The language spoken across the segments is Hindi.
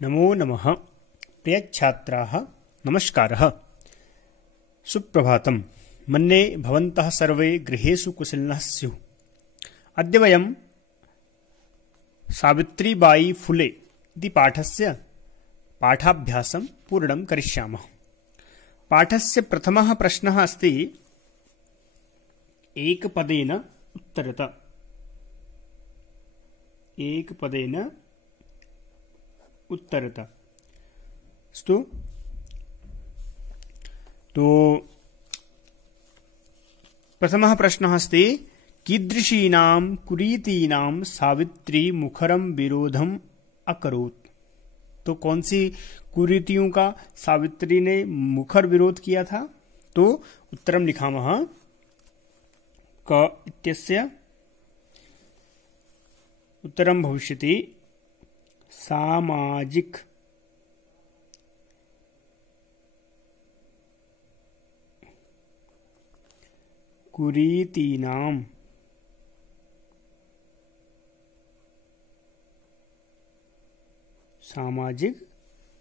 नमो नमः प्रियच्छात्राः नमस्कारः सुप्रभातम् मन्ये भवन्तः सर्वे गृहेषु कुशलिनः स्युः। अद्य वयं सावित्रीबाई फुले इति पाठस्य पाठाभ्यासं पूर्णं करिष्यामः। पाठस्य प्रथमः प्रश्नः अस्ति एकपदेन उत्तरत। एकपदेन उत्तरत। अस्तु, तो प्रथमः प्रश्नः अस्ति कीदृशीनां कुरीतीनां सावित्री मुखरं विरोधम् अकरोत्। तो कौन सी कुरीतियों का सावित्री ने मुखर विरोध किया था? तो उत्तरं लिखामः क इत्यस्य उत्तरं भविष्यति सामाजिक कुरीतीनां सामाजिक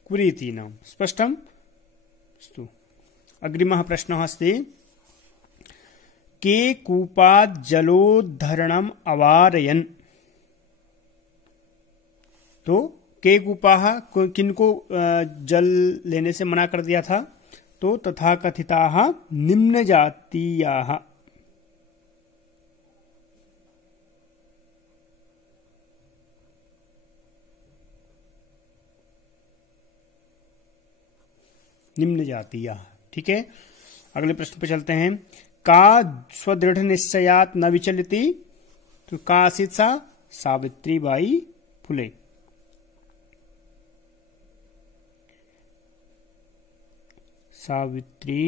कुरीतीनां। स्पष्टम्? अस्तु, अग्रिमः प्रश्नः अस्ति के कूपात् जलोद्धरणम् अवारयन्। तो के कूपाः किनको जल लेने से मना कर दिया था? तो तथाकथिताः निम्न जातीयाः। निम्न जातीयाः। ठीक है, अगले प्रश्न पे चलते हैं। का स्वदृढ़ निश्चयात् न विचलिति। तो का आसीत् सा? सावित्रीबाई फुले। सावित्री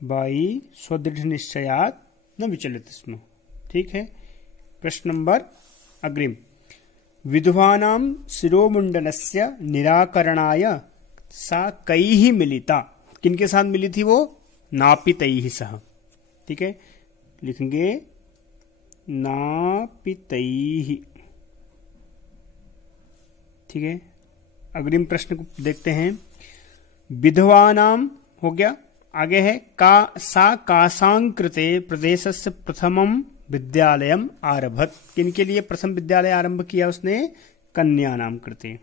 बाई स्वदृढ़ निश्चयात् न विचलित स्म। ठीक है, प्रश्न नंबर अग्रिम। विधवानां शिरोमुंडनस्य निराकरणाय सा कैः मिलिता। किनके साथ मिली थी वो? नापितैः सह। ठीक है, लिखेंगे नापितैः। ठीक है, अग्रिम प्रश्न को देखते हैं। विधवानां हो गया, आगे है का सा कासां कृते प्रदेशस्य प्रथमं विद्यालयम् आरभत। किनके लिए प्रथम विद्यालय आरंभ किया उसने? कन्यानां कृते।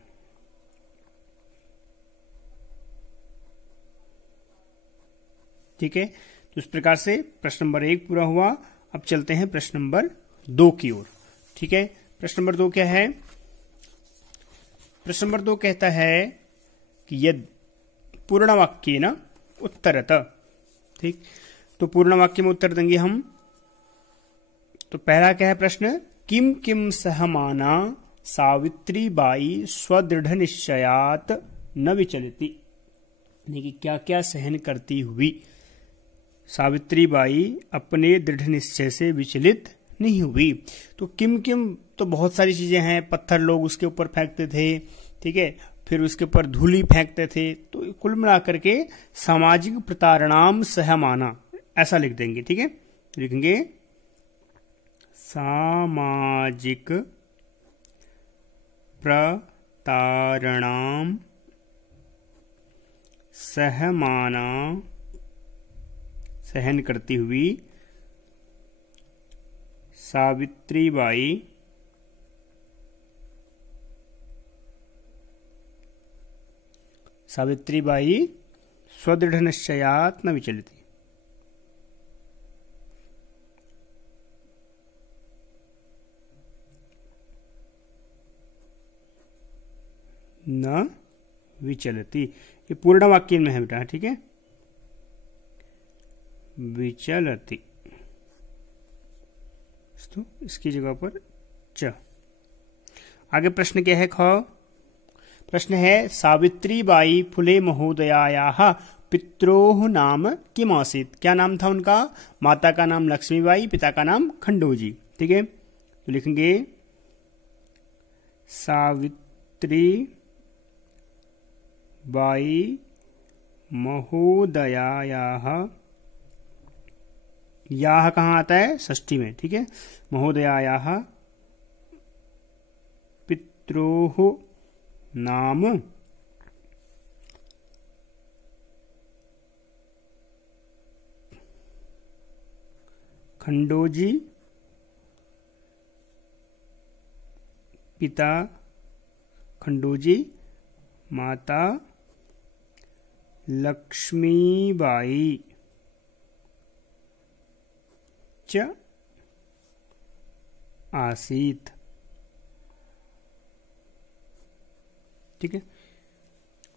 ठीक है, तो इस प्रकार से प्रश्न नंबर 1 पूरा हुआ। अब चलते हैं प्रश्न नंबर 2 की ओर। ठीक है, प्रश्न नंबर 2 क्या है? प्रश्न नंबर 2 कहता है कि यदि पूर्ण वाक्य न उत्तरत। ठीक, तो पूर्ण वाक्य में उत्तर देंगे हम। तो पहला क्या है प्रश्न? किम किम सहमाना सावित्रीबाई स्वदृढ़ निश्चयात् न विचलिति। यानी कि क्या क्या सहन करती हुई सावित्रीबाई अपने दृढ़ निश्चय से विचलित नहीं हुई। तो किम किम तो बहुत सारी चीजें हैं। पत्थर लोग उसके ऊपर फेंकते थे, ठीक है, फिर उसके ऊपर धूली फेंकते थे। तो कुल मिलाकर के सामाजिक प्रतारणाम सहमाना ऐसा लिख देंगे। ठीक है, लिखेंगे सामाजिक प्रतारणाम सहमाना, सहन करती हुई सावित्रीबाई स्वदृढ़ निश्चयात् न विचलिति। न विचलति, ये पूर्ण वाक्य में है बेटा। ठीक है, विचलति, तो इसकी जगह पर च। आगे प्रश्न क्या है? ख प्रश्न है सावित्रीबाई फुले महोदयायाः पित्रोः नाम किम आसीत्। क्या नाम था उनका? माता का नाम लक्ष्मीबाई, पिता का नाम खंडोजी। ठीक है, तो लिखेंगे सावित्रीबाई महोदयायाः। याह कहाँ आता है? षष्ठी में। ठीक है, महोदयायाः पित्रोः नाम खंडोजी पिता खंडोजी, माता लक्ष्मीबाई च आसीत। ठीक है,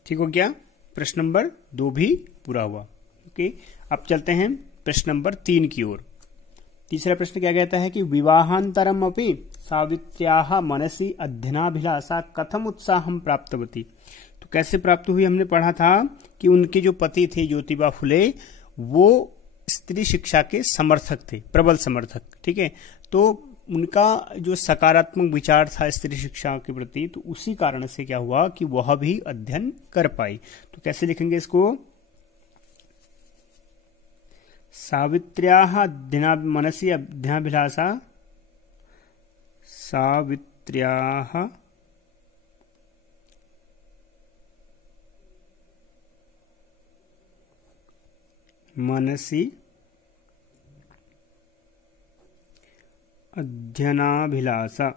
ठीक हो गया। प्रश्न नंबर 2 भी पूरा हुआ। ओके, अब चलते हैं प्रश्न नंबर 3 की ओर। तीसरा प्रश्न क्या कहता है कि विवाहांतरम अपि सावित्र्याः मनसि अध्ययनाभिलाषा कथम उत्साहम प्राप्तवती। तो कैसे प्राप्त हुई, हमने पढ़ा था कि उनके जो पति थे ज्योतिबा फुले, वो स्त्री शिक्षा के समर्थक थे, प्रबल समर्थक। ठीक है, तो उनका जो सकारात्मक विचार था स्त्री शिक्षा के प्रति, तो उसी कारण से क्या हुआ कि वह भी अध्ययन कर पाई। तो कैसे लिखेंगे इसको, सावित्र्याः मनसि अध्ययनाभिलाषा, सावित्र्याः मनसि अध्ययनाभिलाषा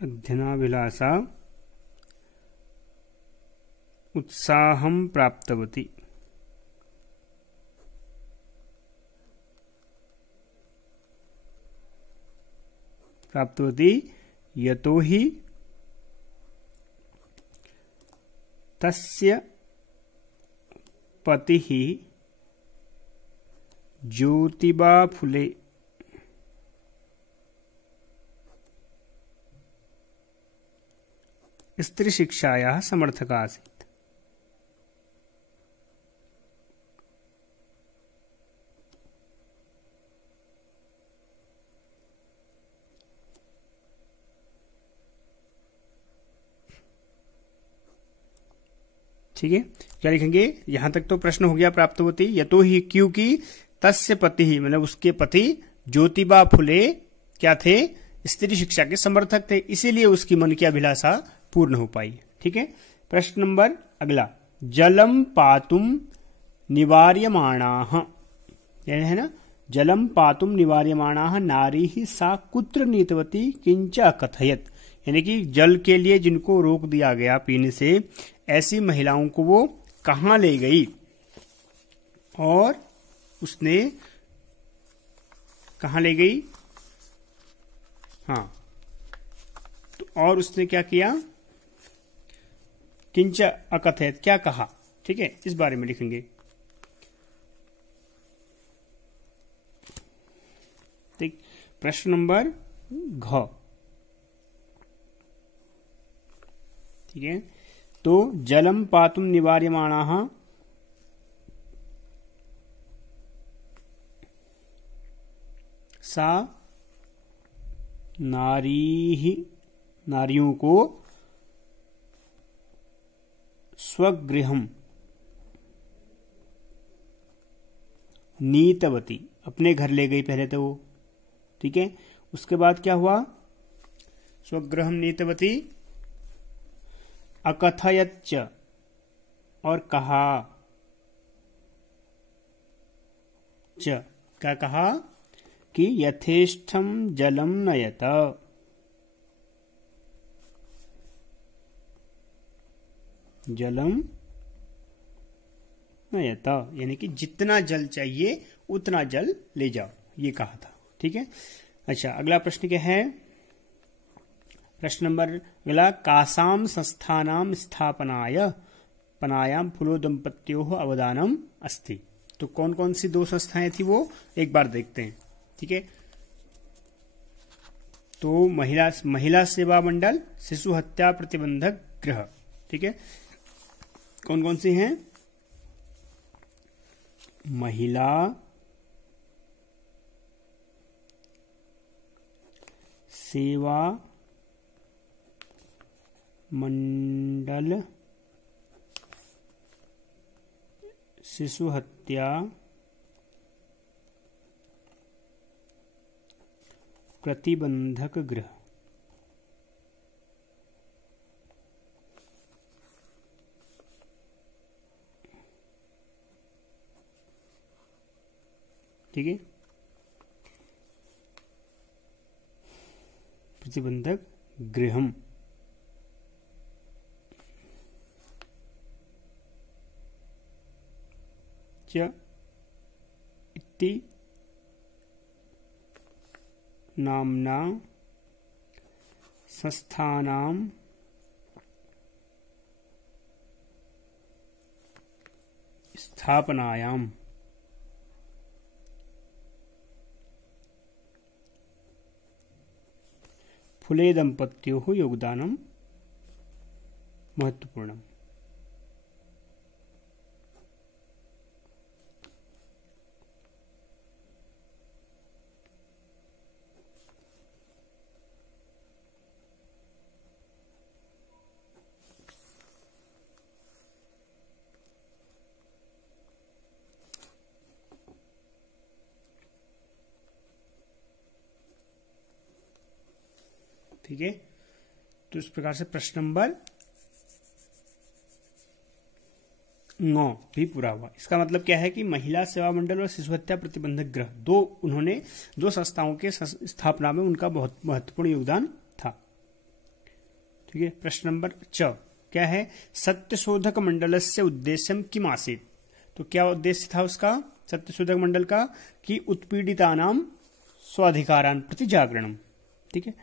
अध्ययनाभिलाषा उत्साहं प्राप्तवती। यतो हि तस्य पतिः ज्योतिबा फुले स्त्री शिक्षायाः समर्थकः आसीत्। ठीक है, क्या लिखेंगे, यहां तक तो प्रश्न हो गया प्राप्तवती। यतो ही, क्योंकि तस्य पति ही मतलब उसके पति ज्योतिबा फुले क्या थे, स्त्री शिक्षा के समर्थक थे, इसीलिए उसकी मन की अभिलाषा पूर्ण हो पाई। ठीक है, प्रश्न नंबर अगला, जलम पातुम निवार्यमाणाः, है ना, जलम पातुम निवार्यमाणाः नारी ही सा कुत्र नीतवती किंच अकथयत। यानी कि जल के लिए जिनको रोक दिया गया पीने से, ऐसी महिलाओं को वो कहां ले गई और उसने कहां ले गई, हाँ, तो और उसने क्या किया, किंच अकथयत, क्या कहा। ठीक है, इस बारे में लिखेंगे। ठीक, प्रश्न नंबर घ। ठीक है, तो जलम पातुम निवार्यमाणाः सा नारियों को स्वगृहम नीतवती, अपने घर ले गई पहले तो वो। ठीक है, उसके बाद क्या हुआ, स्वगृहम नीतवती, अकथयच्च, और कहा, क्या कहा कि यथेष्टम जलम नयत, जलम नयत, यानी कि जितना जल चाहिए उतना जल ले जाओ, ये कहा था। ठीक है, अच्छा, अगला प्रश्न क्या है, प्रश्न नंबर अगला, कासाम संस्थानाम स्थापनाय पनायाम फुलो दंपत्योः अवदानम अस्ति। तो कौन कौन सी 2 संस्थाएं थी वो एक बार देखते हैं। ठीक है, तो महिला सेवा मंडल, शिशु हत्या प्रतिबंधक गृह। ठीक है, कौन कौन सी हैं, महिला सेवा मंडल, शिशु हत्या प्रतिबंधक गृह। ठीक है, प्रतिबंधक गृहम। च इति नाम्ना संस्थानां स्थापनायाम् फुले दंपत्योः योगदानं महत्वपूर्णम्। ठीक है, तो इस प्रकार से प्रश्न नंबर 9 भी पूरा हुआ। इसका मतलब क्या है कि महिला सेवा मंडल और शिशु हत्या प्रतिबंधक गृह उन्होंने दो संस्थाओं के स्थापना में उनका बहुत महत्वपूर्ण योगदान था। ठीक है, प्रश्न नंबर 4 क्या है? सत्यशोधक मंडलस्य उद्देश्यम किम आसीत्। तो क्या उद्देश्य था उसका, सत्यशोधक मंडल का, कि उत्पीड़ितानां स्वाधिकारान् प्रति जागरणम। ठीक है,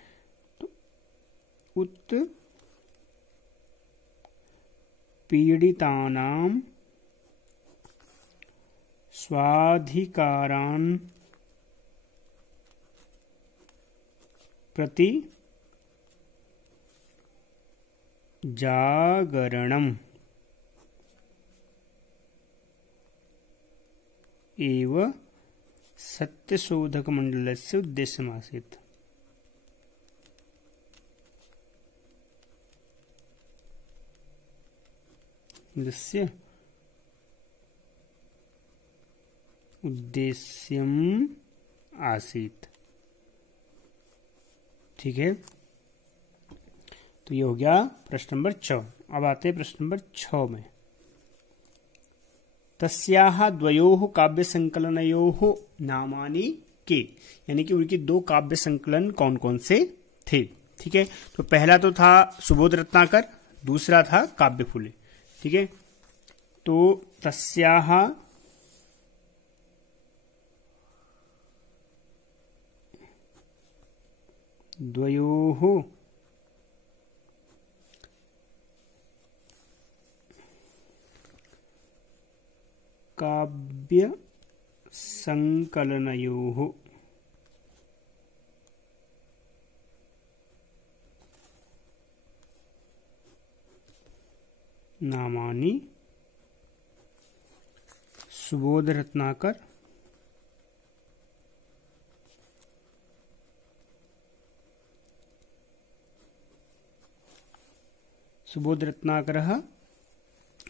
उत्पीड़ितानां स्वाधिकारान् प्रति जागरणम् एव सत्यशोधक मंडलस्य उद्देश्यमासीत्। उद्देश्यम आसीत। ठीक है, तो ये हो गया प्रश्न नंबर 4। अब आते हैं प्रश्न नंबर 6 में। तस्याः द्वयोः काव्य संकलनयोः नामानि के, यानी कि उनकी दो काव्य संकलन कौन कौन से थे। ठीक है, तो पहला तो था सुबोध रत्नाकर, दूसरा था काव्य फुले। ठीक है, तो तस्याः द्वयोः काव्य संकलनयोः नामानि सुबोध रत्नाकर,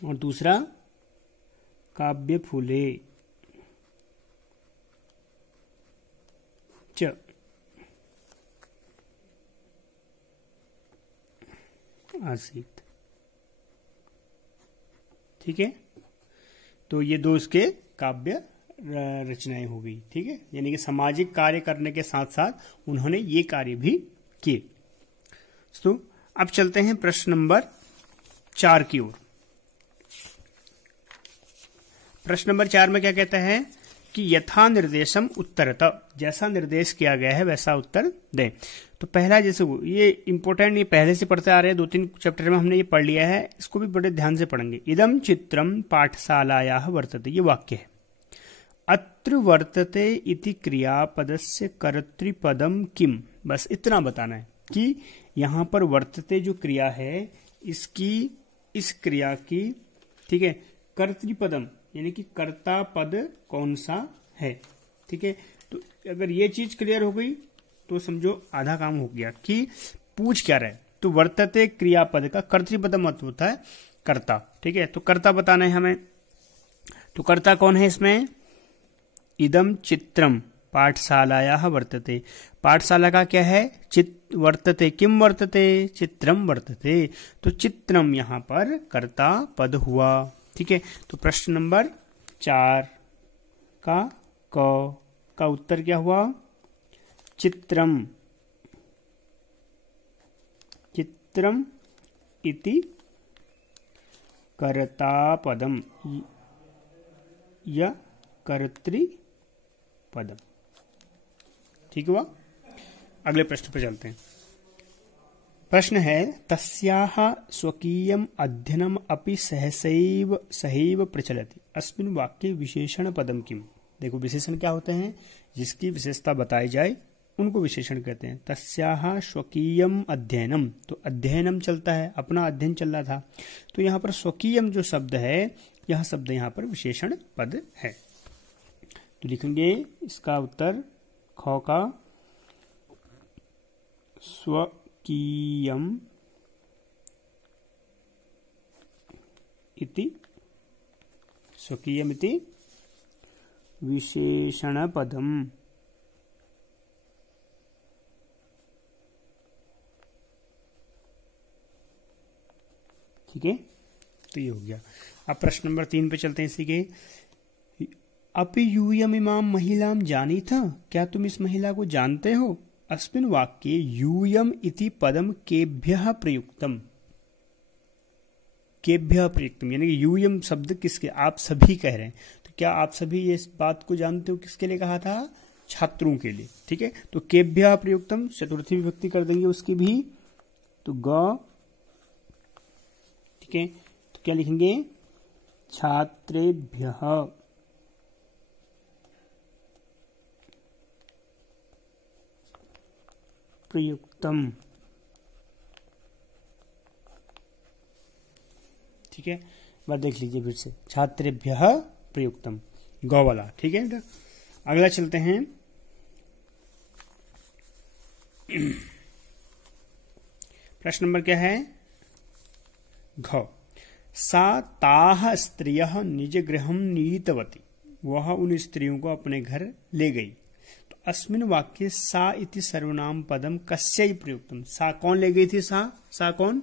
और दूसरा काव्य फुले च आसीत। ठीक है, तो ये दो इसके काव्य रचनाएं हो गई। ठीक है, यानी कि सामाजिक कार्य करने के साथ साथ उन्होंने ये कार्य भी किए। तो अब चलते हैं प्रश्न नंबर 4 की ओर। प्रश्न नंबर 4 में क्या कहता है कि यथा निर्देशम उत्तरत, जैसा निर्देश किया गया है वैसा उत्तर दें। तो पहला, जैसे ये इंपॉर्टेंट, ये पहले से पढ़ते आ रहे हैं, 2-3 चैप्टर में हमने ये पढ़ लिया है, इसको भी बड़े ध्यान से पढ़ेंगे। इदम चित्रम पाठशालायाः वर्तते, ये वाक्य है। अत्र वर्तते इति क्रियापदस्य कर्तृपदम किम, बस इतना बताना है कि यहां पर वर्तते जो क्रिया है इसकी, इस क्रिया की, ठीक है, कर्तृपदम यानी कि कर्ता पद कौन सा है। ठीक है, तो अगर ये चीज क्लियर हो गई तो समझो आधा काम हो गया कि पूछ क्या रहे। तो वर्तते क्रियापद का कर्तृपद मतलब होता है कर्ता। ठीक है, तो कर्ता बताना है हमें। तो कर्ता कौन है इसमें? इदम चित्रम, पाठशालायाः वर्तते। पाठशाला का क्या है? वर्तते। किम वर्तते? चित्रम वर्तते। तो चित्रम यहाँ पर कर्ता पद हुआ। ठीक है, तो प्रश्न नंबर 4 का क का उत्तर क्या हुआ? चित्रम। चित्रम इति कर्तापदम या कर्तृपदम। ठीक हुआ। अगले प्रश्न पर चलते हैं। प्रश्न है तस्याः स्वकीयम् अध्ययनम् अपि सहैव प्रचलति अस्मिन् वाक्ये विशेषण पदम किम। देखो विशेषण क्या होते हैं? जिसकी विशेषता बताई जाए उनको विशेषण कहते हैं। तस्याः स्वकीयम अध्ययनम, तो अध्ययनम चलता है, अपना अध्ययन चल रहा था, तो यहाँ पर स्वकीयम जो शब्द है, यह शब्द यहाँ पर विशेषण पद है। तो लिखेंगे इसका उत्तर ख का स्वकीयम इति विशेषण पदम। ठीक है, तो ये हो गया। अब प्रश्न नंबर 3 पे चलते हैं। इसी के अपि यूयम इमाम महिलाम जानी था, क्या तुम इस महिला को जानते हो? अस्मिन् वाक्ये यूयम इति पदम केभ्यः प्रयुक्तम। केभ्यः प्रयुक्तम यानी कि यूयम शब्द किसके? आप सभी कह रहे हैं। तो क्या आप सभी ये इस बात को जानते हो किसके लिए कहा था? छात्रों के लिए। ठीक है, तो केभ्यः प्रयुक्तम चतुर्थी विभक्ति कर देंगे उसकी भी, तो ग। ठीक है, तो क्या लिखेंगे? छात्रेभ्यः प्रयुक्तम। ठीक है, बात देख लीजिए फिर से, छात्रेभ्यः प्रयुक्तम, गौ वाला। ठीक है बेटा, अगला चलते हैं। प्रश्न नंबर क्या है? घ। सा ताः स्त्रियः निज गृहं नीतवती, वह उन स्त्रियों को अपने घर ले गई। तो अस्मिन् वाक्ये सा इति सर्वनाम पदम कस्यै प्रयुक्तम। सा कौन ले गई थी? सा कौन?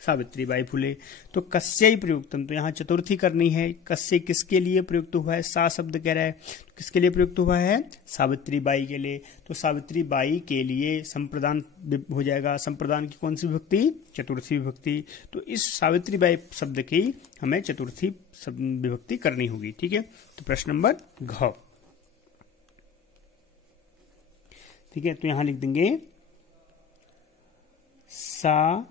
सावित्री बाई फुले। तो कस्यै प्रयुक्तम, तो यहाँ चतुर्थी करनी है। कस्य किसके लिए प्रयुक्त हुआ है? सा शब्द कह रहा है, किसके लिए प्रयुक्त हुआ है? सावित्री बाई के लिए। तो सावित्री बाई के लिए संप्रदान हो जाएगा। संप्रदान की कौन सी विभक्ति? चतुर्थी विभक्ति। तो इस सावित्री बाई शब्द की हमें चतुर्थी विभक्ति करनी होगी। ठीक है, तो प्रश्न नंबर घ। ठीक है, तो यहां लिख देंगे सा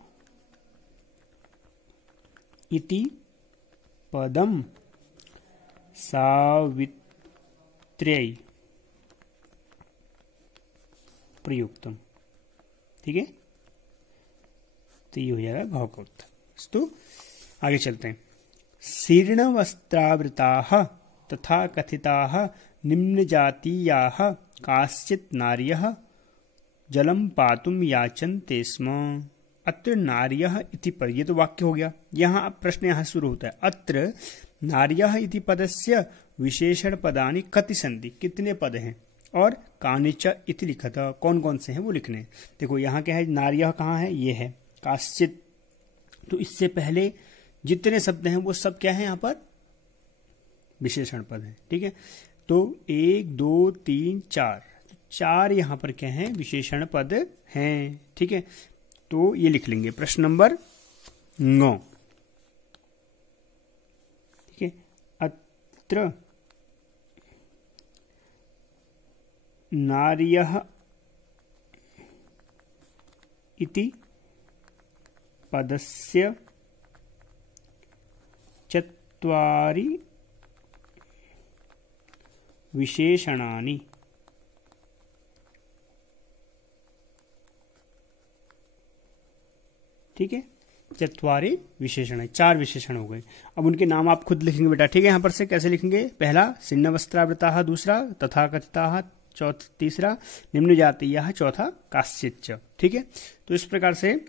इति पदम सावित्र्यै प्रयुक्तम। ठीक है, तो ये हो जाएगा घ का उत्तर। तो आगे चलते हैं। शीर्ण वस्त्रावृताः तथा कथिताः निम्न जातीयाः काश्चित् नार्यः जलम पातुम याचन्ते स्म। अत्र नार्यः इति पद, ये तो वाक्य हो गया। यहाँ अब प्रश्न यहाँ शुरू होता है। अत्र नार्यः इति पदस्य विशेषण पदानि कति सन्ति, कितने पद हैं? और कानिच इति लिखा था, कौन कौन से हैं वो लिखने। देखो यहाँ क्या है? नार्यः कहाँ है? ये है। काश्चित्, तो इससे पहले जितने शब्द हैं वो सब क्या है? यहाँ पर विशेषण पद है। ठीक है, तो 1 2 3 4, 4 यहाँ पर क्या है? विशेषण पद हैं। ठीक है, तो ये लिख लेंगे। प्रश्न नंबर 9। ठीक है, अत्र नार्यः इति पदस्य चत्वारि विशेषणानि। ठीक है, चत्वारि विशेषण, 4 विशेषण हो गए। अब उनके नाम आप खुद लिखेंगे बेटा। ठीक है, यहां पर से कैसे लिखेंगे? पहला शीर्ण वस्त्रावृताः, दूसरा तथाकथिताः, तीसरा निम्न जातीयाः, चौथा काश्चिच्च। ठीक है, तो इस प्रकार से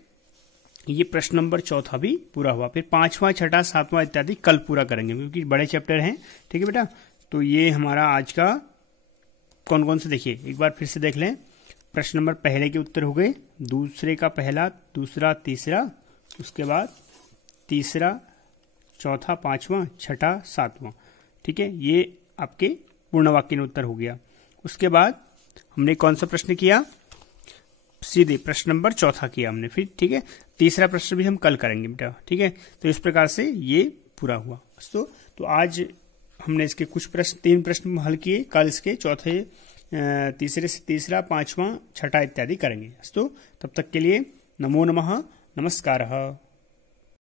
ये प्रश्न नंबर 4 भी पूरा हुआ। फिर 5वां 6वां 7वां इत्यादि कल पूरा करेंगे, क्योंकि बड़े चैप्टर हैं। ठीक है बेटा, तो ये हमारा आज का कौन कौन से देखिए एक बार फिर से देख लें। प्रश्न नंबर पहले के उत्तर हो गए, दूसरे का पहला, दूसरा, तीसरा, उसके बाद तीसरा, चौथा, पांचवा, छठा, सातवां। ठीक है, ये आपके पूर्ण वाक्य में उत्तर हो गया। उसके बाद हमने कौन सा प्रश्न किया, सीधे प्रश्न नंबर चौथा किया हमने फिर। ठीक है, तीसरा प्रश्न भी हम कल करेंगे बेटा। ठीक है, तो इस प्रकार से ये पूरा हुआ। तो आज हमने इसके कुछ प्रश्न, 3 प्रश्न हल किए, कल इसके चौथे, तीसरे से तीसरा, पांचवा, छठा इत्यादि करेंगे। तब तक के लिए नमो नमः, नमस्कारः।